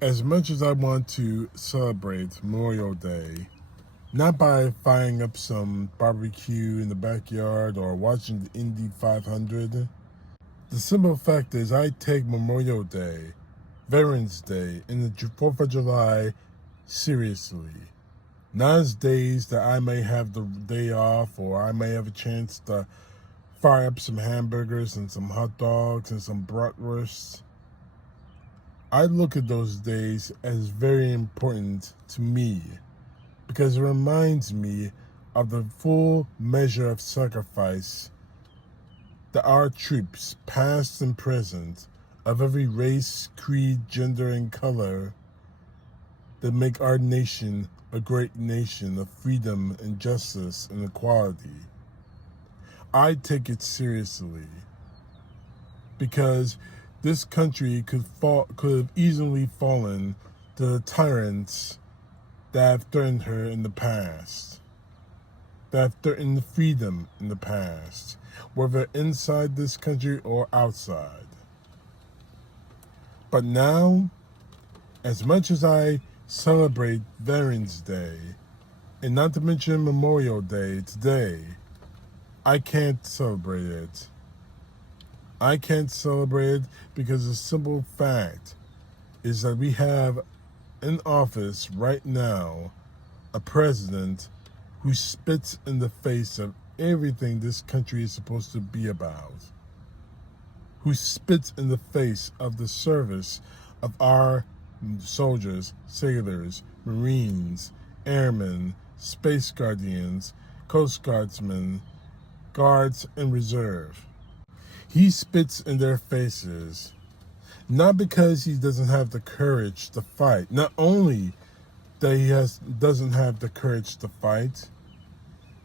As much as I want to celebrate Memorial Day, not by firing up some barbecue in the backyard or watching the Indy 500, the simple fact is I take Memorial Day, Veterans Day, and the 4th of July seriously. Not as days that I may have the day off or I may have a chance to fire up some hamburgers and some hot dogs and some bratwursts. I look at those days as very important to me because it reminds me of the full measure of sacrifice that our troops, past and present, of every race, creed, gender, and color, that make our nation a great nation of freedom and justice and equality. I take it seriously because this country could have easily fallen to the tyrants that have threatened her in the past, that have threatened freedom in the past, whether inside this country or outside. But now, as much as I celebrate Veterans Day, and not to mention Memorial Day today, I can't celebrate it. I can't celebrate it because the simple fact is that we have in office right now a president who spits in the face of everything this country is supposed to be about, who spits in the face of the service of our soldiers, sailors, Marines, airmen, space guardians, Coast Guardsmen, guards, and reserve. He spits in their faces, not because he doesn't have the courage to fight. Not only that he doesn't have the courage to fight,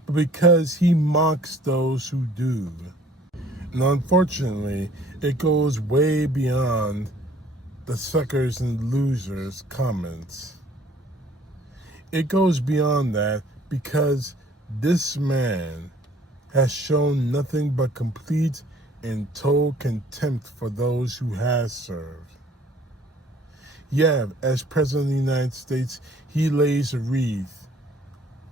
but because he mocks those who do. And unfortunately, it goes way beyond the suckers and losers comments. It goes beyond that because this man has shown nothing but complete and total contempt for those who has served. Yeah, as President of the United States, he lays a wreath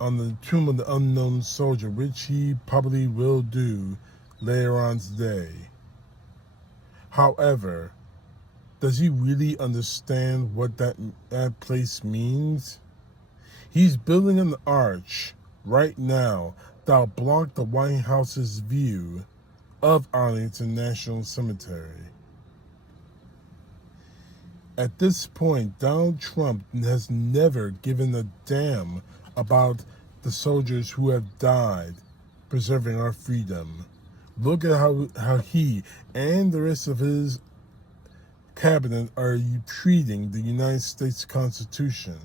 on the tomb of the unknown soldier, which he probably will do later on today. However, does he really understand what that place means? He's building an arch right now that'll block the White House's view of Arlington National Cemetery. At this point, Donald Trump has never given a damn about the soldiers who have died preserving our freedom. Look at how he and the rest of his cabinet are treating the United States Constitution.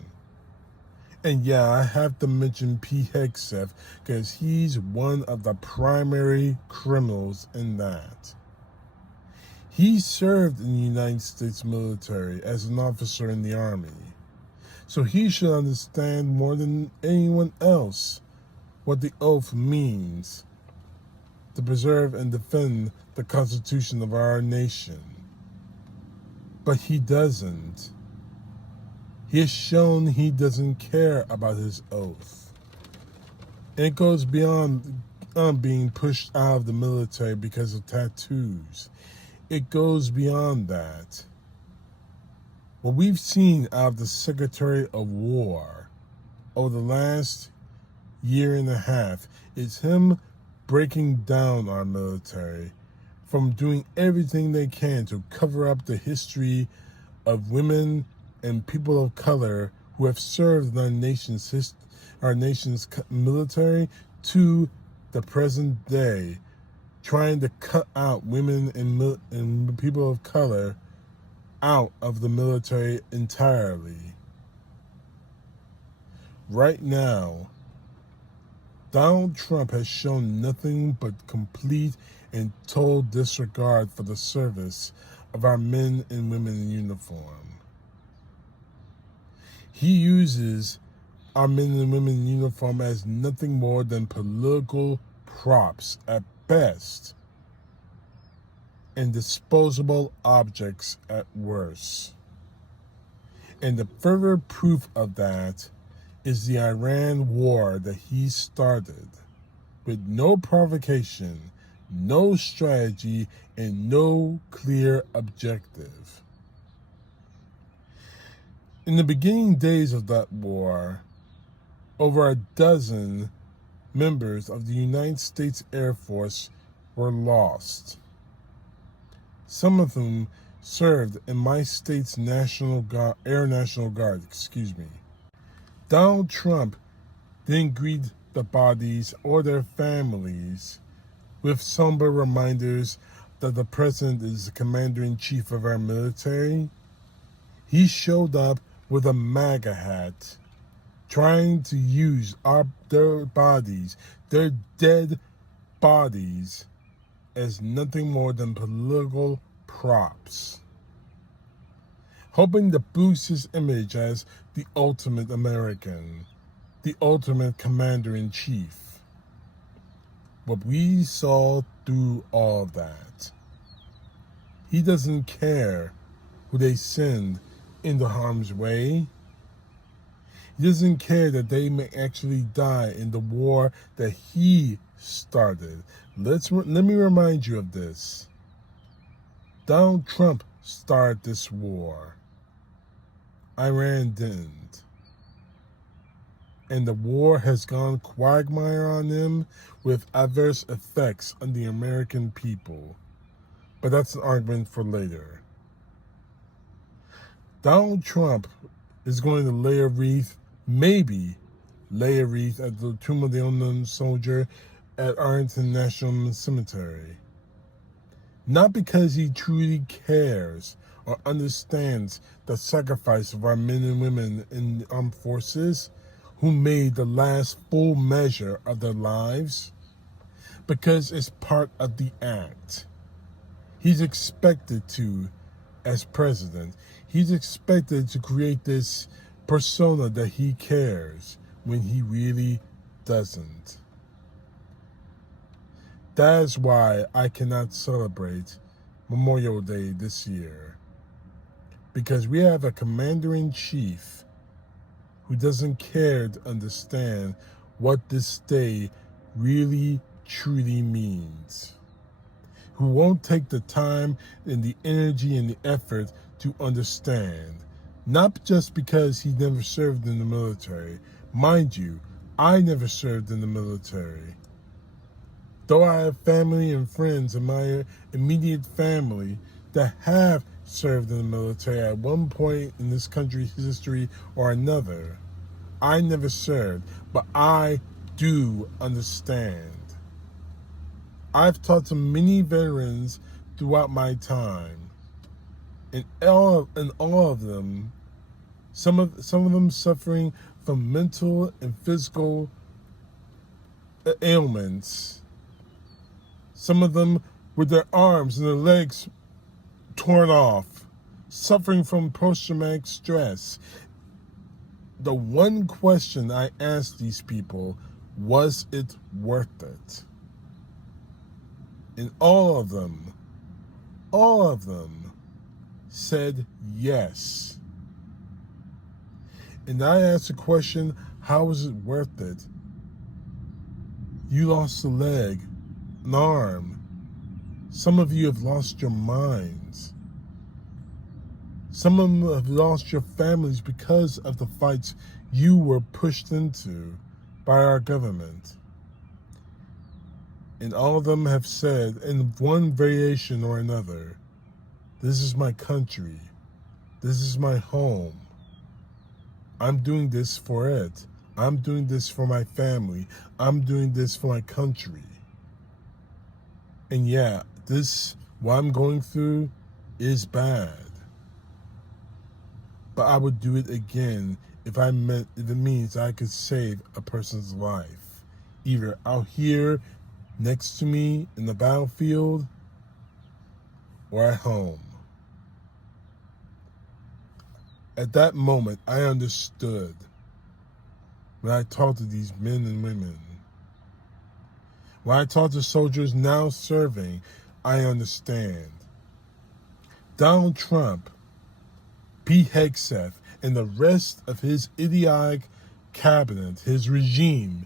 And yeah, I have to mention Pete Hegseth because he's one of the primary criminals in that. He served in the United States military as an officer in the Army. So he should understand more than anyone else what the oath means to preserve and defend the Constitution of our nation. But he doesn't. He has shown he doesn't care about his oath. And it goes beyond being pushed out of the military because of tattoos. It goes beyond that. What we've seen out of the Secretary of War over the last year and a half is him breaking down our military from doing everything they can to cover up the history of women and people of color who have served in our nation's military to the present day, trying to cut out women and people of color out of the military entirely. Right now, Donald Trump has shown nothing but complete and total disregard for the service of our men and women in uniform. He uses our men and women in uniform as nothing more than political props at best and disposable objects at worst. And the further proof of that is the Iran war that he started with no provocation, no strategy, and no clear objective. In the beginning days of that war, over a dozen members of the United States Air Force were lost. Some of whom served in my state's Air National Guard. Donald Trump didn't greet the bodies or their families with somber reminders that the president is the commander-in-chief of our military. He showed up with a MAGA hat, trying to use their bodies, their dead bodies, as nothing more than political props, hoping to boost his image as the ultimate American, the ultimate commander-in-chief. What we saw through all that, he doesn't care who they send into harm's way. He doesn't care that they may actually die in the war that he started. Let me remind you of this. Donald Trump started this war. Iran didn't. And the war has gone quagmire on them with adverse effects on the American people. But that's an argument for later. Donald Trump is going to lay a wreath, maybe lay a wreath at the Tomb of the Unknown Soldier at Arlington National Cemetery. Not because he truly cares or understands the sacrifice of our men and women in the armed forces who made the last full measure of their lives, because it's part of the act. He's expected to, as president, he's expected to create this persona that he cares when he really doesn't. That is why I cannot celebrate Memorial Day this year. Because we have a commander-in-chief who doesn't care to understand what this day really, truly means. Who won't take the time and the energy and the effort to understand. Not just because he never served in the military. Mind you, I never served in the military. Though I have family and friends in my immediate family that have served in the military at one point in this country's history or another, I never served, but I do understand. I've talked to many veterans throughout my time, and all of them, some of them suffering from mental and physical ailments. Some of them with their arms and their legs torn off, suffering from post-traumatic stress. The one question I asked these people, was it worth it? And all of them said yes. And I asked the question, how was it worth it? You lost a leg, an arm. Some of you have lost your minds. Some of them have lost your families because of the fights you were pushed into by our government. And all of them have said, in one variation or another, this is my country. This is my home. I'm doing this for it. I'm doing this for my family. I'm doing this for my country. And yeah, what I'm going through is bad. But I would do it again if it means I could save a person's life. Either out here next to me in the battlefield or at home. At that moment, I understood when I talked to these men and women. When I talk to soldiers now serving, I understand. Donald Trump, Pete Hegseth, and the rest of his idiotic cabinet, his regime,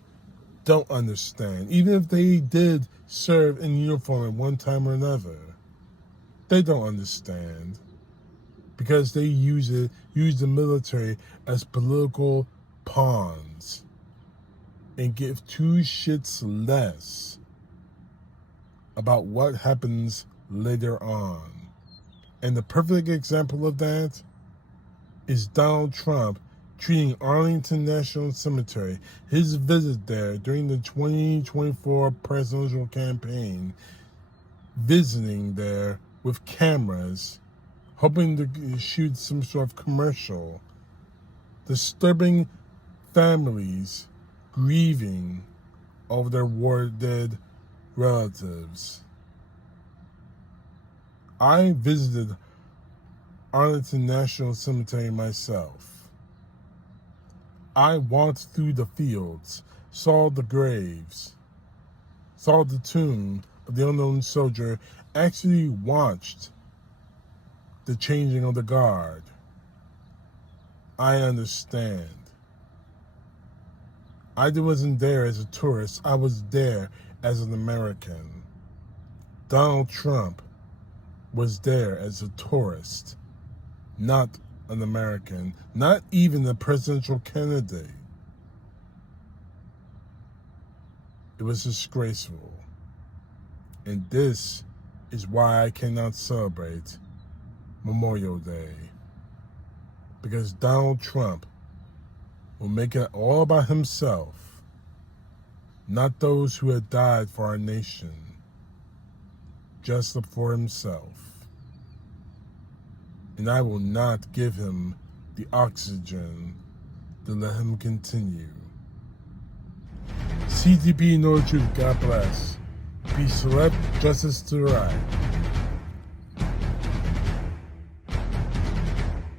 don't understand. Even if they did serve in uniform at one time or another, they don't understand. Because they use the military as political pawns and give two shits less about what happens later on. And the perfect example of that is Donald Trump treating Arlington National Cemetery, his visit there during the 2024 presidential campaign, visiting there with cameras, hoping to shoot some sort of commercial, disturbing families grieving over their war-dead relatives. I visited Arlington National Cemetery myself. I walked through the fields, saw the graves, saw the tomb of the unknown soldier, actually watched the changing of the guard. I understand. I wasn't there as a tourist. I was there as an American. Donald Trump was there as a tourist, not an American, not even a presidential candidate. It was disgraceful. And this is why I cannot celebrate Memorial Day. Because Donald Trump will make it all about himself, not those who had died for our nation, just for himself. And I will not give him the oxygen to let him continue. CTP, no truth, God bless. Peace to left, justice to the right.